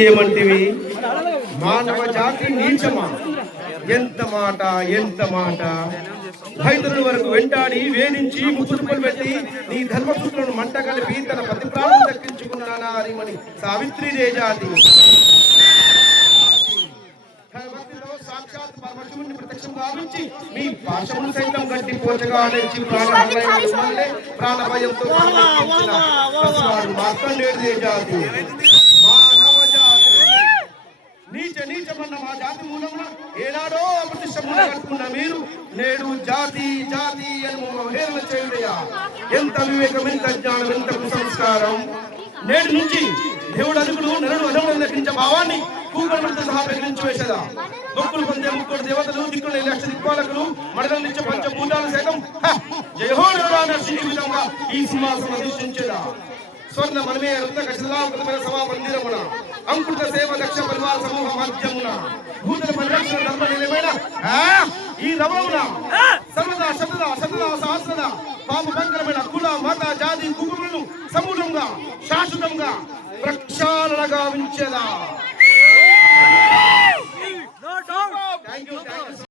ఏమంటివి మానవ జాతి నీచమా? ఎంత మాట ఎంత మాట! హైదరుల వరకు వెంటాడి వేధించి ముసుగులు పెట్టి నీ ధర్మసూత్రులను మంట కలిపి తన ప్రతి ప్రాణం దక్కించుకున్నానా అరిమణి సావిత్రి జాతి. సాక్షాత్ పరమశివుని ప్రత్యక్షం గావించి మీ పాశమును సైతం గట్టి పోచగా నుంచి ప్రాణభయంతో మార్కండేయుడి జాతి, మానవ జాతి. నీచమన్న మా జాతి మూలంలో ఏనాడో అమృతిష్టములు కట్టుకున్న మీరు నేడు జాతి జాతి అని హేళన చేయుడయా? ఎంత వివేకం, ఎంత జ్ఞానం, ఎంత కుసంస్కారం! నేటి నుంచి దేవుడు అదుగుడు నరుడు అదముడు లెక్కించే భావాన్ని కూకలతో సహా ప్రకటించి వేసేదా? మొక్కులు పొందే ముక్కుడు దేవతలు, దిక్కులు లక్ష దిక్పాలకులు, మడల నుంచి పంచభూతాలు సైతం జయహో నరసింహ విధంగా ఈ సింహాసనం అధిష్ఠించేదా? స్వర్ణ మనమే రత్న కశలాకృతమైన సభా మందిరమున అంకుట సేవ దక్ష పరివార సమూహ మాధ్యమున భూతల పరిరక్షణ ధర్మ నిలయమైన ఈ రవమున సర్వదా శతదా సహస్రద పాప భంకరమైన కుల మత జాతి కుటుంబములను సమూలంగా శాశ్వతంగా ప్రక్షాళనగా వించేదా?